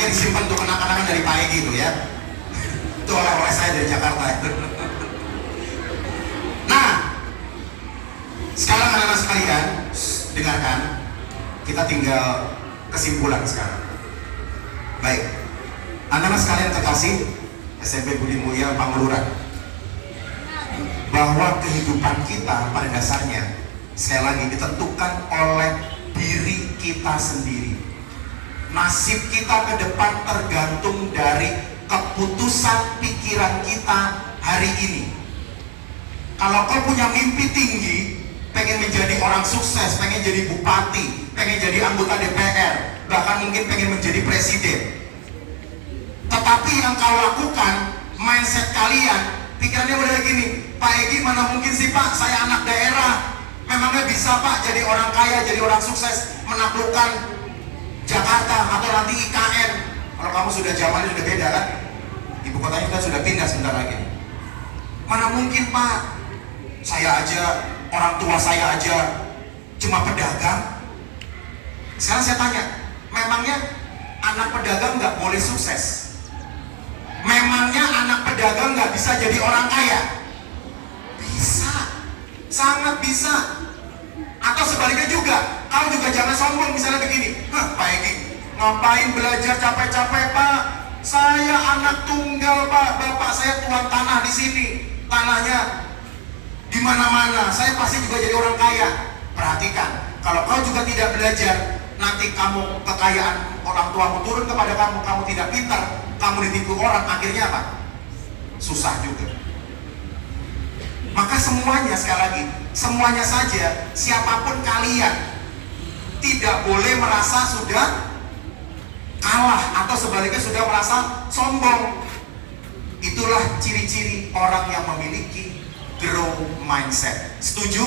Disimpan untuk kenang-kenangan dari Pak Egi itu ya. Itu oleh-oleh saya dari Jakarta itu. Nah, sekarang anak-anak sekalian, dengarkan. Kita tinggal kesimpulan sekarang. Baik, anak-anak sekalian terkasih SMP Budi Mulia Pangururan, bahwa kehidupan kita pada dasarnya sekali lagi ditentukan oleh diri kita sendiri. Nasib kita ke depan tergantung dari keputusan pikiran kita hari ini. Kalau kau punya mimpi tinggi, pengen menjadi orang sukses, pengen jadi bupati, pengen jadi anggota DPR, bahkan mungkin pengen menjadi presiden, tetapi yang kau lakukan, mindset kalian, pikirannya udah gini, Pak Egi mana mungkin sih Pak, saya anak daerah, memangnya bisa Pak jadi orang kaya, jadi orang sukses, menaklukkan Jakarta atau nanti IKN. Kalau kamu sudah zamannya sudah beda kan? Ibu kotanya kita sudah pindah sebentar lagi. Mana mungkin Pak, saya aja, orang tua saya aja cuma pedagang. Sekarang saya tanya, memangnya anak pedagang nggak boleh sukses? Memangnya anak pedagang nggak bisa jadi orang kaya? Bisa, sangat bisa. Atau sebaliknya juga, kalau juga jangan sombong misalnya begini, Pak Egi, ngapain belajar capek-capek Pak? Saya anak tunggal Pak, bapak saya tuan tanah di sini, tanahnya di mana-mana. Saya pasti juga jadi orang kaya. Perhatikan, kalau kau juga tidak belajar, nanti kamu kekayaan orang tuamu turun kepada kamu, kamu tidak pintar, kamu ditipu orang, akhirnya apa? Susah juga. Maka semuanya, sekali lagi, semuanya saja, siapapun kalian, tidak boleh merasa sudah kalah atau sebaliknya sudah merasa sombong. Itulah ciri-ciri orang yang memiliki growth mindset. Setuju?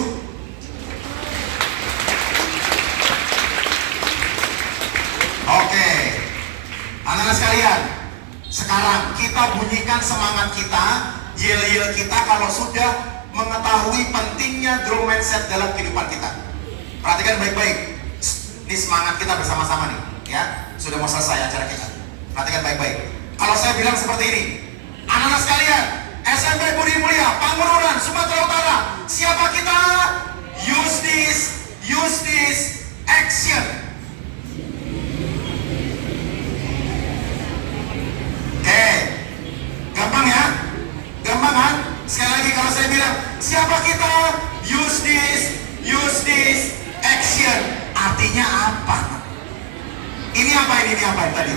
Oke, anak-anak sekalian, sekarang kita bunyikan semangat kita, yel-yel kita kalau sudah mengetahui pentingnya growth mindset dalam kehidupan kita. Perhatikan baik-baik. Ini semangat kita bersama-sama nih, ya. Sudah mau selesai acara kita. Perhatikan baik-baik. Kalau saya bilang seperti ini, anak-anak sekalian, SMP Budi Mulia, Pangururan, Sumatera Utara, siapa kita? Use this, action. Oke, gampang ya? Gampang kan? Sekali lagi kalau saya bilang, siapa kita? Use this, action. Artinya apa? Ini apa tadi?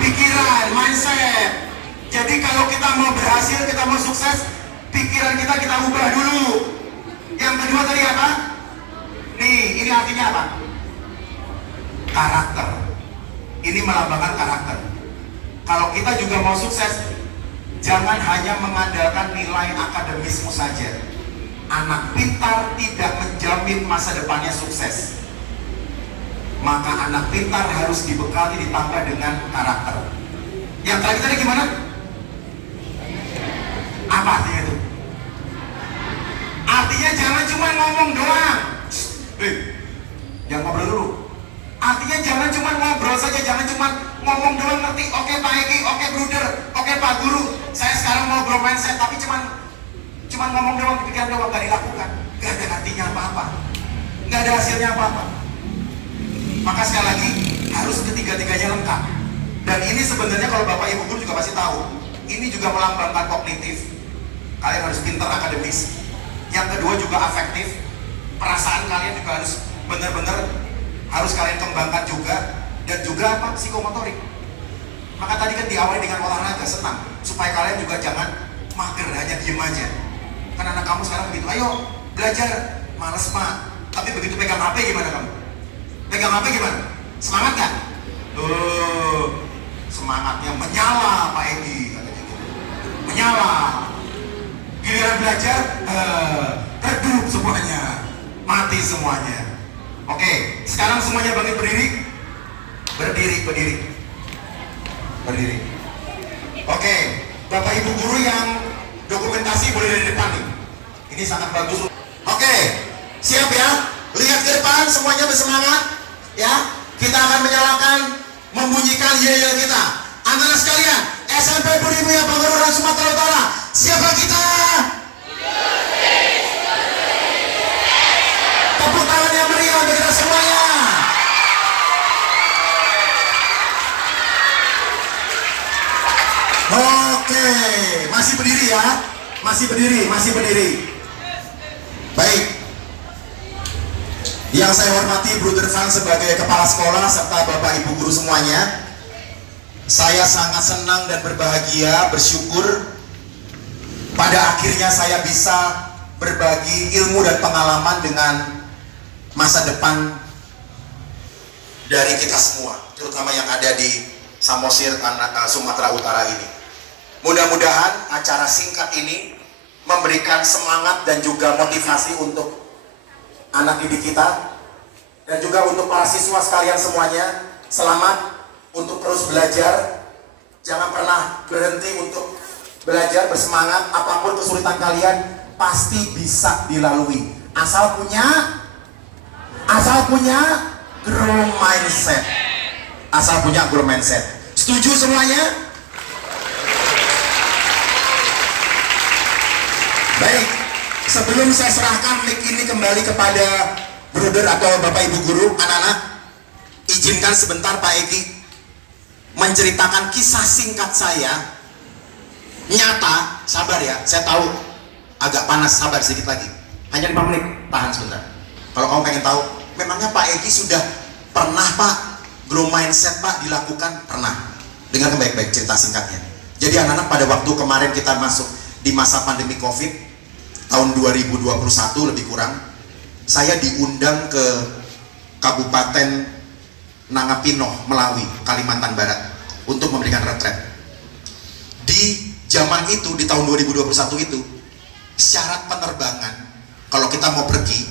Pikiran, mindset. Jadi kalau kita mau berhasil, kita mau sukses, pikiran kita ubah dulu. Yang kedua tadi apa? Nih, ini artinya apa? Karakter. Ini melambangkan karakter. Kalau kita juga mau sukses, jangan hanya mengandalkan nilai akademismu saja. Anak pintar tidak menjamin masa depannya sukses. Maka anak pintar harus dibekali ditambah dengan karakter. Yang tadi gimana? Apa artinya itu? Artinya jangan cuma ngomong doang. Jangan ngobrol dulu. Artinya jangan cuma ngobrol saja, jangan cuma ngomong doang ngerti. Oke Pak Egi, oke Bruder, oke Pak Guru, saya sekarang mau grow mindset, tapi cuma ngomong doang, pikiran doang, gak dilakukan. Gak ada artinya apa-apa, gak ada hasilnya apa-apa. Maka sekali lagi harus ketiga-tiganya lengkap. Dan ini sebenarnya kalau Bapak Ibu Guru juga pasti tahu, ini juga melambangkan kognitif. Kalian harus pintar akademis. Yang kedua juga afektif. Perasaan kalian juga harus benar-benar harus kalian kembangkan juga. Dan juga apa? Psikomotorik. Maka tadi kan diawali dengan olahraga, senang, supaya kalian juga jangan mager, hanya diem aja. Kan anak kamu sekarang begitu, ayo belajar, males Pak. Tapi begitu pegang HP gimana kamu? Pegang HP gimana? Semangat gak? Semangatnya menyala Pak Edi, katanya gitu. Menyala. Giliran belajar, redup semuanya, mati semuanya. Oke, sekarang semuanya bangkit berdiri. Berdiri. Oke, Bapak Ibu Guru yang dokumentasi boleh dari depan nih. Ini sangat bagus. Oke, siap ya? Lihat ke depan, semuanya bersemangat. Ya, kita akan menyalakan, membunyikan yel-yel kita. Anak-anak sekalian, SMP Budi Mulia Pangururan Sumatera Utara, siapa kita? Tepuk tangan yang meriah bagi kita semuanya. Oke, masih berdiri ya? Masih berdiri. Baik. Yang saya hormati Bruder Van sebagai kepala sekolah serta Bapak Ibu Guru semuanya, saya sangat senang dan berbahagia, bersyukur pada akhirnya saya bisa berbagi ilmu dan pengalaman dengan masa depan dari kita semua, terutama yang ada di Samosir, Sumatera Utara ini. Mudah-mudahan acara singkat ini memberikan semangat dan juga motivasi untuk anak didik kita dan juga untuk para siswa sekalian semuanya. Selamat untuk terus belajar, Jangan pernah berhenti untuk belajar, bersemangat. Apapun kesulitan kalian pasti bisa dilalui. Asal punya growth mindset. Asal punya growth mindset. Setuju semuanya? Baik, sebelum saya serahkan mic ini kembali kepada brother atau bapak ibu guru, anak-anak, izinkan sebentar Pak Egi menceritakan kisah singkat saya. Nyata, sabar ya, saya tahu agak panas, sabar sedikit lagi. Hanya 5 menit, tahan sebentar. Kalau kamu pengen tahu, memangnya Pak Egi sudah pernah Pak grow mindset Pak dilakukan? Pernah. Dengarkan baik-baik cerita singkatnya. Jadi anak-anak, pada waktu kemarin kita masuk di masa pandemi COVID tahun 2021 lebih kurang, saya diundang ke Kabupaten Nangapino, Melawi, Kalimantan Barat untuk memberikan retret. Di zaman itu, di tahun 2021 itu, syarat penerbangan kalau kita mau pergi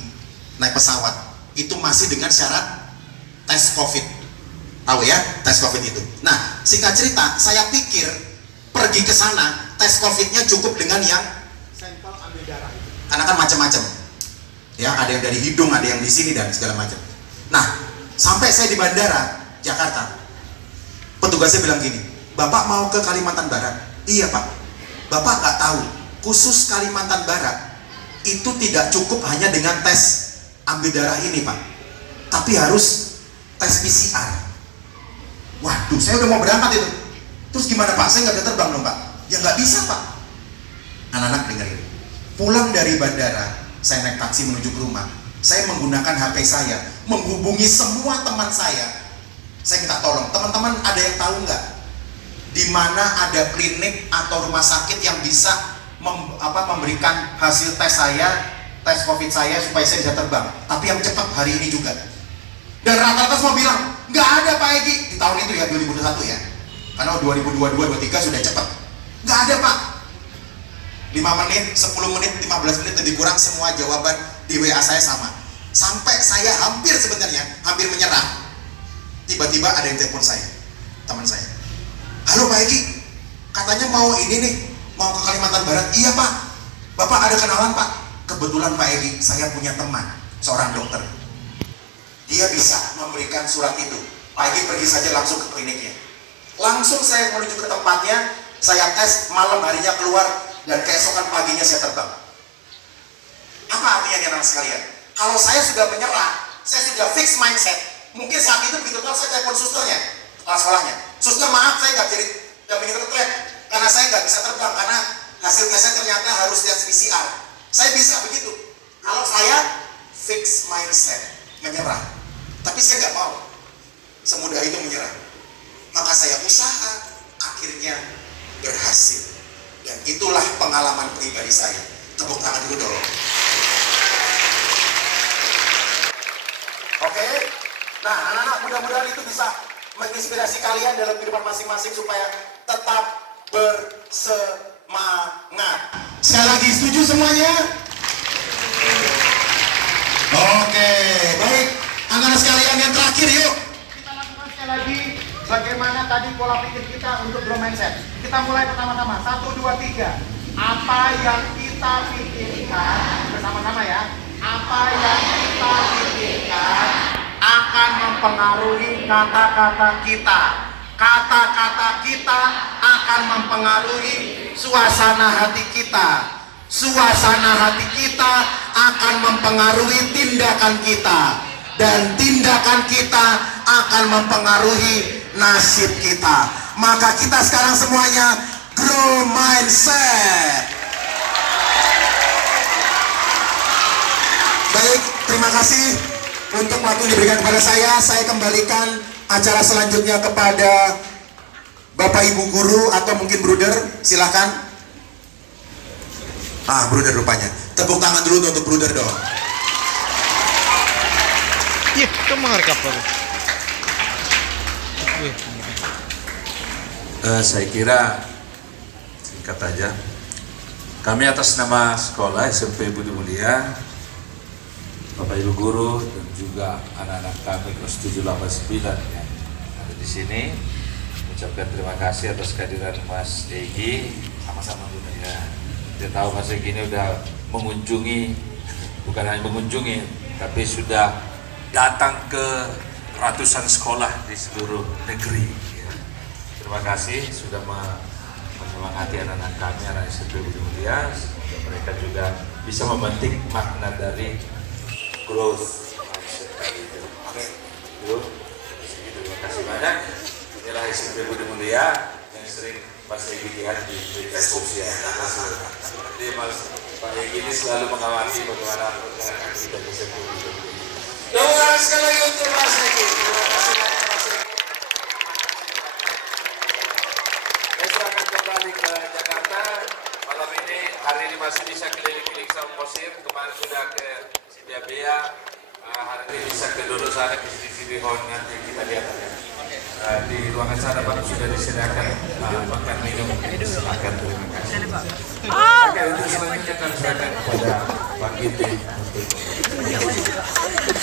naik pesawat itu masih dengan syarat tes COVID. Tahu ya, tes COVID itu. Nah, singkat cerita, saya pikir pergi ke sana tes COVID-nya cukup dengan yang sampel ambil darah itu. Karena kan macam-macam. Ya, ada yang dari hidung, ada yang di sini dan segala macam. Nah, sampai saya di bandara Jakarta, petugasnya bilang gini, "Bapak mau ke Kalimantan Barat?" "Iya Pak." "Bapak nggak tahu, khusus Kalimantan Barat itu tidak cukup hanya dengan tes ambil darah ini Pak, tapi harus tes PCR." Waduh, saya udah mau berangkat itu. Terus gimana Pak? Saya nggak bisa terbang dong Pak. Ya nggak bisa Pak. Anak-anak dengerin. Pulang dari bandara, saya naik taksi menuju ke rumah. Saya menggunakan HP saya, menghubungi semua teman saya. Saya minta tolong, teman-teman ada yang tahu nggak di mana ada klinik atau rumah sakit yang bisa memberikan hasil tes saya, tes COVID saya supaya saya bisa terbang, tapi yang cepat hari ini juga. Dan rata-rata semua bilang, nggak ada Pak Egi. Di tahun itu ya, 2021 ya. Karena 2022-2023 sudah cepat. Nggak ada Pak. 5 menit, 10 menit, 15 menit lebih kurang semua jawaban di WA saya sama. Sampai saya hampir sebenarnya, hampir menyerah. Tiba-tiba ada yang telepon saya, teman saya. "Halo Pak Egi, katanya mau ini nih, mau ke Kalimantan Barat." "Iya Pak." "Bapak ada kenalan Pak?" "Kebetulan Pak Egi, saya punya teman, seorang dokter. Dia bisa memberikan surat itu. Pak Egi pergi saja langsung ke kliniknya." Langsung saya menuju ke tempatnya, saya tes, malam harinya keluar, dan keesokan paginya saya terbang. Apa artinya anak sekalian? Kalau saya sudah menyerah, saya sudah fix mindset. Mungkin saat itu begitu kalau saya telepon susternya, kepala sekolahnya. "Suster maaf, saya nggak jadi dampingi retret karena saya nggak bisa terbang karena hasil tesnya ternyata harus lihat PCR." Saya bisa begitu. Kalau saya fix mindset, menyerah. Tapi saya nggak mau semudah itu menyerah. Maka saya usaha, akhirnya berhasil. Dan itulah pengalaman pribadi saya. Tepuk tangan dulu dong. Oke. Nah, anak-anak, mudah-mudahan itu bisa menginspirasi kalian dalam kehidupan masing-masing supaya tetap bersemangat. Sekali lagi, setuju semuanya? Oke, baik. Anak-anak sekalian, yang terakhir yuk. Kita lakukan sekali lagi bagaimana tadi pola pikir kita untuk grow mindset. Kita mulai pertama-tama, 1, 2, 3. Apa yang kita pikirkan, bersama-sama ya. Apa yang kita pikirkan akan mempengaruhi kata-kata kita. Kata-kata kita akan mempengaruhi suasana hati kita. Suasana hati kita akan mempengaruhi tindakan kita. Dan tindakan kita akan mempengaruhi nasib kita. Maka kita sekarang semuanya grow mindset. Baik, terima kasih untuk waktu yang diberikan kepada saya. Saya kembalikan acara selanjutnya kepada Bapak Ibu guru atau mungkin bruder, silahkan. Bruder rupanya. Tepuk tangan dulu untuk bruder dong. Iya, itu mengerkap apa? Saya kira singkat aja. Kami atas nama sekolah SMP Budi Mulia, Bapak Ibu guru dan juga anak-anak kami kelas 789 yang ada di sini, ucapkan terima kasih atas kehadiran Mas Egi. Sama-sama Bu. Ya, dia tahu Mas Egi ini udah mengunjungi, bukan hanya mengunjungi, tapi sudah datang ke ratusan sekolah di seluruh negeri. Ya. Terima kasih sudah menyemangati anak-anak kami, anak SMP Budi Mulia. Semoga mereka juga bisa memetik makna dari growth mindset itu. Terima kasih banyak. Inilah SMP Budi Mulia yang sering Mas Egi lihat di media sosial. Jadi Pak Egi ini selalu mengawasi bagaimana pergerakan kita di SMP Budi Mulia. Terima kasih sekali lagi untuk Mas Egi. Terima kasih banyak Mas Egi. Besok akan kembali ke Jakarta. Malam ini, hari ini masih bisa keliling-keliling sama Posir. Kemarin sudah ke Sidiabea. Hari ini bisa ke dulu sana ke sini Hon, nanti kita lihat ya. Di ruangan sana Pak sudah disediakan makan minum. Silakan, terima kasih. Oke, untuk selanjutnya kami serahkan kepada Pak Giti.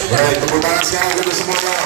Baik, tepuk tangan sekarang untuk semuanya.